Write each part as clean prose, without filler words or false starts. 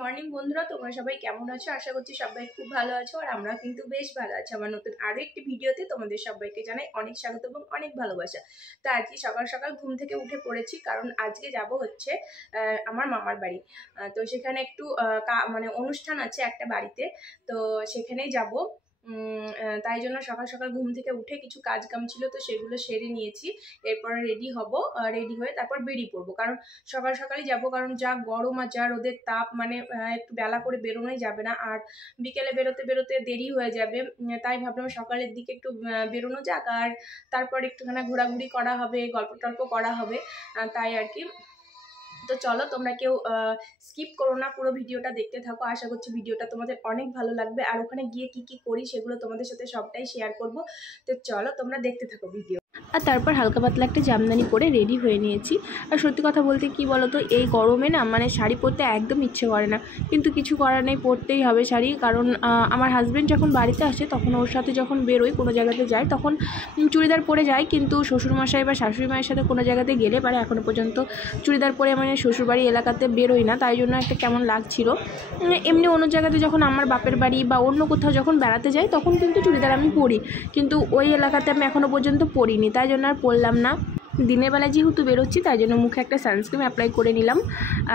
Morning বন্ধুরা, তোমরা সবাই কেমন আছো? আশা করছি সবাই খুব ভালো আছো। আর আমরা কিন্তু বেশ ভালো আছি। আমার নতুন আরো একটি ভিডিওতে তোমাদের সবাইকে জানাই অনেক স্বাগত এবং অনেক ভালোবাসা। তো আজকে সকাল সকাল ঘুম থেকে উঠে পড়েছি, কারণ আজকে যাব হচ্ছে আমার মামার বাড়ি। তো সেখানে একটু মানে অনুষ্ঠান আছে একটা বাড়িতে, তো সেখানেই যাব। তাই জন্য সকাল সকাল ঘুম থেকে উঠে কিছু কাজ কাম ছিল, তো সেগুলো সেরে নিয়েছি। এরপর রেডি হব, রেডি হয়ে তারপর বেরিয়ে পড়বো, কারণ সকাল সকালই যাব, কারণ যা গরম আর যা রোদের তাপ, মানে একটু বেলা করে বেরোনোই যাবে না, আর বিকেলে বেরোতে বেরোতে দেরি হয়ে যাবে। তাই ভাবলাম সকালের দিকে একটু বেরোনো যাক, আর তারপর একটুখানি ঘোরাঘুরি করা হবে, গল্প টল্প করা হবে, তাই আর কি। তো চলো, তোমরা কেউ স্কিপ করো না, পুরো ভিডিওটা দেখতে থাকো। আশা করছি ভিডিওটা তোমাদের অনেক ভালো লাগবে, আর ওখানে গিয়ে কি কি করি সেগুলো তোমাদের সাথে সবটাই শেয়ার করব। তো চলো, তোমরা দেখতে থাকো ভিডিও। আর তারপর হালকা পাতলা একটা জামদানি পরে রেডি হয়ে নিয়েছি। আর সত্যি কথা বলতে কি বলো তো, এই গরমে না মানে শাড়ি পরতে একদম ইচ্ছে করে না, কিন্তু কিছু করার নেই, পরতেই হবে শাড়ি। কারণ আমার হাজব্যান্ড যখন বাড়িতে আসে তখন ওর সাথে যখন বেরোই, কোনো জায়গাতে যাই, তখন চুড়িদার পরে যাই, কিন্তু শ্বশুরমশাই বা শাশুড়ি মায়ের সাথে কোনো জায়গাতে গেলে পারে এখনও পর্যন্ত চুড়িদার পরে মানে শ্বশুরবাড়ি এলাকাতে বেরোই না, তাই জন্য একটা কেমন লাগছিল। এমনি অন্য জায়গাতে যখন আমার বাপের বাড়ি বা অন্য কোথাও যখন বেড়াতে যাই তখন কিন্তু চুড়িদার আমি পরি, কিন্তু ওই এলাকাতে আমি এখনও পর্যন্ত পরিনি, তাই জন্য আর পরলাম না। দিনের বেলা যেহেতু বেরোচ্ছি তাই জন্য মুখে একটা সানস্ক্রিন অ্যাপ্লাই করে নিলাম।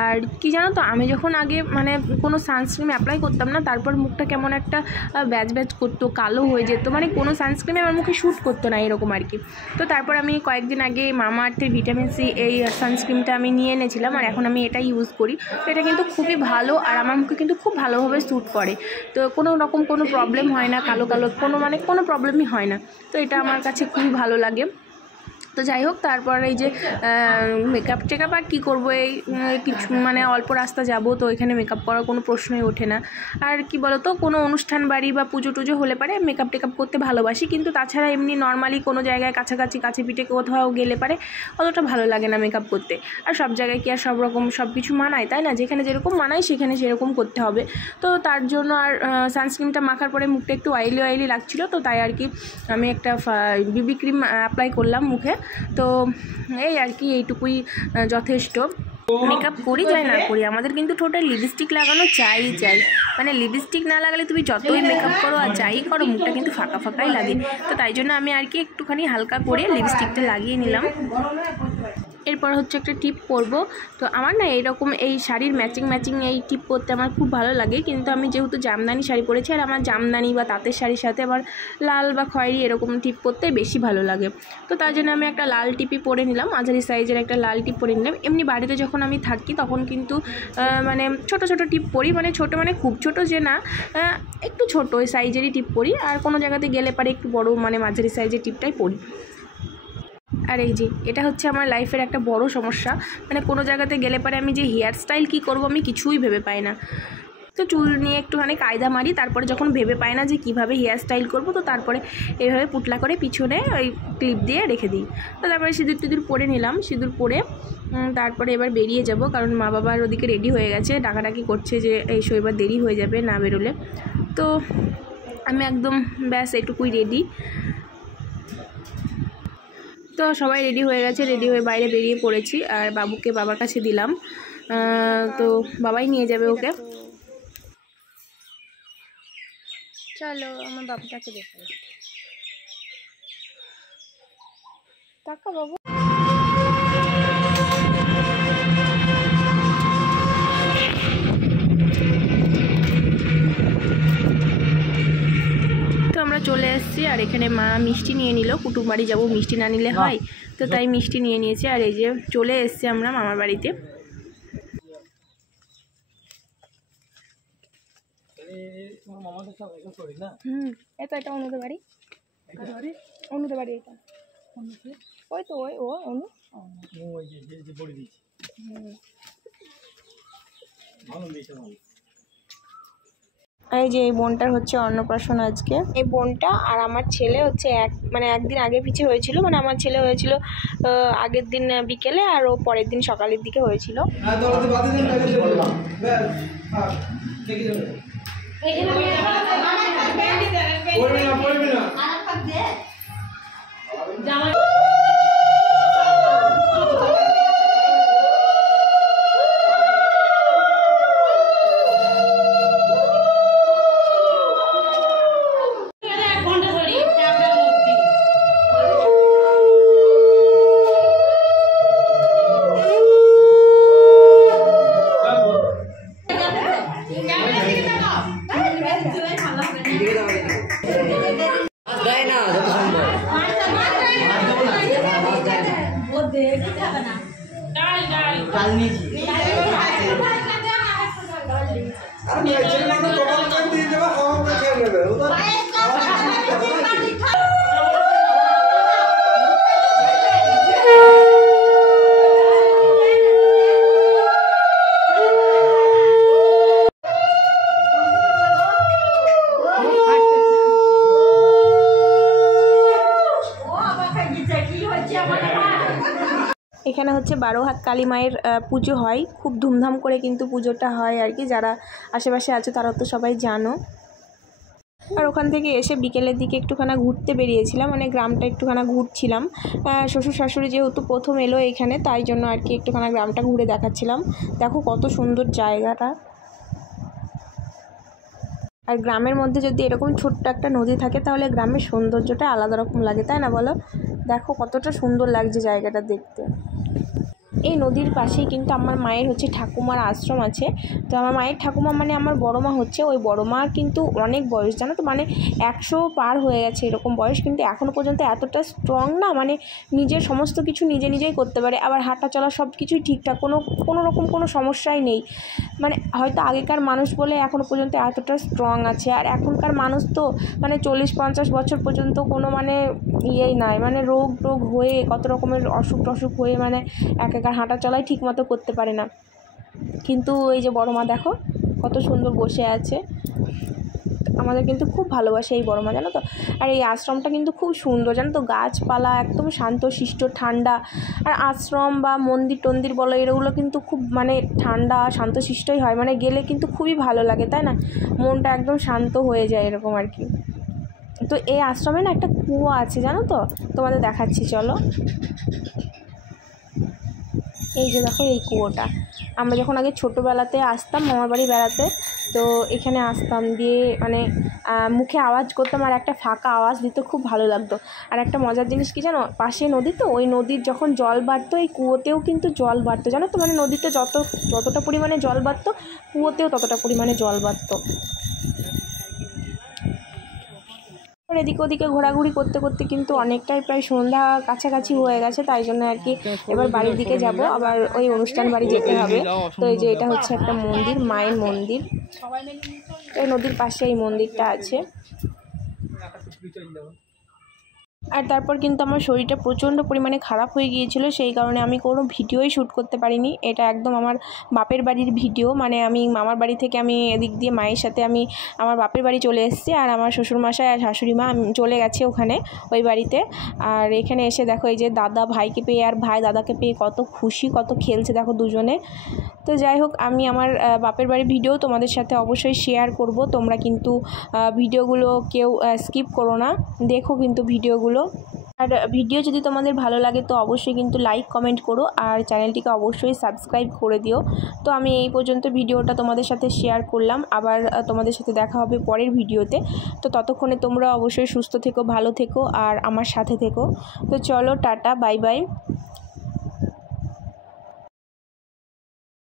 আর কি জানো তো, আমি যখন আগে মানে কোনো সানস্ক্রিন অ্যাপ্লাই করতাম না, তারপর মুখটা কেমন একটা ব্যাজ ব্যাজ করতো, কালো হয়ে যেত, মানে কোনো সানস্ক্রিনে আমার মুখে শ্যুট করতো না, এরকম আর কি। তো তারপর আমি কয়েকদিন আগে মামাআর্থের ভিটামিন সি এই সানস্ক্রিনটা আমি নিয়ে এনেছিলাম, আর এখন আমি এটা ইউজ করি। তো এটা কিন্তু খুবই ভালো, আর আমার মুখে কিন্তু খুব ভালোভাবে শ্যুট করে। তো কোনো রকম কোনো প্রবলেম হয় না, কালো কালো কোনো প্রবলেমই হয় না। তো এটা আমার কাছে খুবই ভালো লাগে। তো যাই হোক, তারপর এই যে মেকআপ টেকআপ আর কী করবো, এই কিছু মানে অল্প রাস্তা যাব, তো এখানে মেকআপ করার কোনো প্রশ্নই ওঠে না। আর কি বলো তো, কোনো অনুষ্ঠান বাড়ি বা পুজো টুজো হলে পারে মেকআপ টেকআপ করতে ভালোবাসি, কিন্তু তাছাড়া এমনি নর্মালি কোনো জায়গায় কাছাকাছি কাছে পিঠে কোথাও গেলে পারে অতটা ভালো লাগে না মেকআপ করতে। আর সব জায়গায় কি আর সব রকম সব কিছু মানায়, তাই না? যেখানে যেরকম মানায় সেখানে সেরকম করতে হবে। তো তার জন্য আর সানস্ক্রিনটা মাখার পরে মুখটা একটু অয়েলি অয়েলি লাগছিলো, তো তাই আর কি আমি একটা বিবি ক্রিম অ্যাপ্লাই করলাম মুখে। তো এই আর কি, এইটুকুই যথেষ্ট। মেকআপ করি যাই না করি, আমাদের কিন্তু টোটাল লিপস্টিক লাগানো চাই। মানে লিপস্টিক না লাগালে তুমি যতই মেকআপ করো আর যাই করো, মুখটা কিন্তু ফাঁকা ফাঁকাই লাগে। তো তাই জন্য আমি আর কি একটুখানি হালকা করে লিপস্টিকটা লাগিয়ে নিলাম। এরপর হচ্ছে একটা টিপ পরবো। তো আমার না এরকম এই শাড়ির ম্যাচিং এই টিপ পরতে আমার খুব ভালো লাগে, কিন্তু আমি যেহেতু জামদানি শাড়ি পরেছি, আর আমার জামদানি বা তাঁতের শাড়ির সাথে আবার লাল বা খয়েরি এরকম টিপ পরতে বেশি ভালো লাগে। তো তার জন্য আমি একটা লাল টিপই পরে নিলাম, মাঝারি সাইজের একটা লাল টিপ পরে নিলাম। এমনি বাড়িতে যখন আমি থাকি তখন কিন্তু মানে ছোট টিপ পরি, মানে ছোট মানে খুব ছোট যে না, একটু ছোট ওই সাইজেরই টিপ পরি। আর কোনো জায়গাতে গেলে পারে একটু বড় মানে মাঝারি সাইজের টিপটাই পরি। আর এই যে এটা হচ্ছে আমার লাইফের একটা বড় সমস্যা, মানে কোনো জায়গাতে গেলে পারে আমি যে হেয়ার স্টাইল কী করবো আমি কিছুই ভেবে পাই না। তো চুল নিয়ে একটুখানি কায়দা মারি, তারপরে যখন ভেবে পাই না যে কীভাবে হেয়ার স্টাইল করবো, তো তারপরে এইভাবে পুটলা করে পিছনে ওই ক্লিপ দিয়ে রেখে দিই। তো তারপরে সিঁদুর পরে নিলাম, সিঁদুর পরে তারপরে এবার বেরিয়ে যাব, কারণ মা বাবার ওদিকে রেডি হয়ে গেছে, ডাকাডাকি করছে যে এইসব এবার দেরি হয়ে যাবে না বেরোলে। তো আমি একদম ব্যাস এটুকুই রেডি। তো সবাই রেডি হয়ে গেছে, রেডি হয়ে বাইরে বেরিয়ে পড়েছি, আর বাবুকে বাবার কাছে দিলাম। তো বাবাই নিয়ে যাবে ওকে। চলো, আমার বাবুটাকে দেখো, টাকা বাবু। তো আমরা চলে এসেছি, আর এখানে মা মিষ্টি নিয়ে নিল, কুটুম বাড়ি যাবো, মিষ্টি না নিলে হয়, তো তাই মিষ্টি নিয়ে নিয়েছে। আর এই যে চলে এসেছি আমরা মামার বাড়িতে। এটা অনুদের বাড়ি, অনুদের বাড়ি এটা, ওই তো ওই ও অনু। এই যে এই বোনটার হচ্ছে অন্নপ্রাশন আজকে। এই বোনটা আর আমার ছেলে হচ্ছে একদিন আগে পিছে হয়েছিল, মানে আমার ছেলে হয়েছিল আগের দিন বিকেলে, আর ও পরের দিন সকালের দিকে হয়েছিল। এখানে হচ্ছে 12 হাত কালী মায়ের পুজো হয়, খুব ধুমধাম করে কিন্তু পুজোটা হয় আর কি। যারা আশেপাশে আছো তারা তো সবাই জানো। আর ওখান থেকে এসে বিকেলের দিকে একটুখানি ঘুরতে বেরিয়েছিলাম, মানে গ্রামটা একটুখানি ঘুরছিলাম। শ্বশুর শাশুড়ি যেহেতু প্রথম এলো এখানে, তাই জন্য আর কি একটুখানি গ্রামটা ঘুরে দেখাচ্ছিলাম। দেখো কত সুন্দর জায়গাটা। আর গ্রামের মধ্যে যদি এরকম ছোট্ট একটা নদী থাকে তাহলে গ্রামের সৌন্দর্যটা আলাদা রকম লাগে, তাই না বলো? দেখো কতটা সুন্দর লাগছে জায়গাটা দেখতে। এই নদীর পাশেই কিন্তু আমার মায়ের হচ্ছে ঠাকুমার আশ্রম আছে। তো আমার মায়ের ঠাকুমা মানে আমার বড় মা হচ্ছে, ওই বড় মার কিন্তু অনেক বয়স, জানো তো, মানে 100 পার হয়ে গেছে এরকম বয়স, কিন্তু এখনও পর্যন্ত এতটা স্ট্রং না, মানে নিজের সমস্ত কিছু নিজেই করতে পারে। আবার হাঁটা চলা সব কিছুই ঠিকঠাক, কোনো রকম কোনো সমস্যাই নেই। মানে হয়তো আগেকার মানুষ বলে এখনও পর্যন্ত এতটা স্ট্রং আছে। আর এখনকার মানুষ তো মানে 40-50 বছর পর্যন্ত কোনো মানে ইয়েই নাই, মানে রোগ হয়ে কত রকমের অসুখ টসুখ হয়ে মানে একাকার হাঁটা চলাই ঠিক মতো করতে পারে না। কিন্তু এই যে বড় মা দেখো কত সুন্দর বসে আছে। আমাদের কিন্তু খুব ভালোবাসে এই বড় মা, জানো তো। আর এই আশ্রমটা কিন্তু খুব সুন্দর, জানো তো, গাছপালা একদম শান্তশিষ্ট ঠান্ডা। আর আশ্রম বা মন্দির বলো, এগুলো কিন্তু খুব মানে ঠান্ডা শান্তশিষ্টই হয়, মানে গেলে কিন্তু খুবই ভালো লাগে, তাই না? মনটা একদম শান্ত হয়ে যায় এরকম আর কি। তো এই আশ্রমে না একটা কুয়ো আছে, জানো তো, তোমাদের দেখাচ্ছি চলো। এই যে দেখো এই কুয়োটা, আমরা যখন আগে ছোটোবেলাতে আসতাম মামার বাড়ি বেড়াতে, তো এখানে আসতাম, দিয়ে মানে মুখে আওয়াজ করতাম আর একটা ফাঁকা আওয়াজ দিতে খুব ভালো লাগতো। আর একটা মজার জিনিস কি জানো, পাশে নদী, তো ওই নদীর যখন জল বাড়তো এই কুয়োতেও কিন্তু জল বাড়তো, জানো তো। মানে নদীতে যতটা পরিমাণে জল বাড়তো কুয়োতেও ততটা পরিমাণে জল বাড়তো। এদিকে ওদিকে ঘোরাঘুরি করতে করতে কিন্তু অনেকটাই প্রায় সন্ধ্যা কাছাকাছি হয়ে গেছে, তাই জন্য আর কি এবার বাড়ির দিকে যাব, আবার ওই অনুষ্ঠান বাড়ি যেতে হবে। তো এই যে এটা হচ্ছে একটা মন্দির, মায়ের মন্দির, এই নদীর পাশে এই মন্দিরটা আছে। আর তারপর কিন্তু আমার শরীরটা প্রচণ্ড পরিমাণে খারাপ হয়ে গিয়েছিল, সেই কারণে আমি কোনো ভিডিওই শ্যুট করতে পারিনি। এটা একদম আমার বাপের বাড়ির ভিডিও, মানে আমি মামার বাড়ি থেকে আমি এদিক দিয়ে মায়ের সাথে আমি আমার বাপের বাড়ি চলে এসেছি, আর আমার শ্বশুরমশাই আর শাশুড়ি মা চলে গেছে ওখানে ওই বাড়িতে। আর এখানে এসে দেখো এই যে দাদা ভাইকে পেয়ে আর ভাই দাদাকে পেয়ে কত খুশি, কত খেলছে দেখো দুজনে। তো যাই হোক, আমি আমার বাপের বাড়ির ভিডিও তোমাদের সাথে অবশ্যই শেয়ার করব। তোমরা কিন্তু ভিডিওগুলো কেউ স্কিপ করো না, দেখো কিন্তু ভিডিওগুলো। আর ভিডিও যদি তোমাদের ভালো লাগে তো অবশ্যই কিন্তু লাইক কমেন্ট করো, আর চ্যানেলটিকে অবশ্যই সাবস্ক্রাইব করে দিও। তো আমি এই পর্যন্ত ভিডিওটা তোমাদের সাথে শেয়ার করলাম, আবার তোমাদের সাথে দেখা হবে পরের ভিডিওতে। তো ততক্ষণে তোমরা অবশ্যই সুস্থ থেকো, ভালো থেকো, আর আমার সাথে থেকো। তো চলো টাটা, বাই বাই।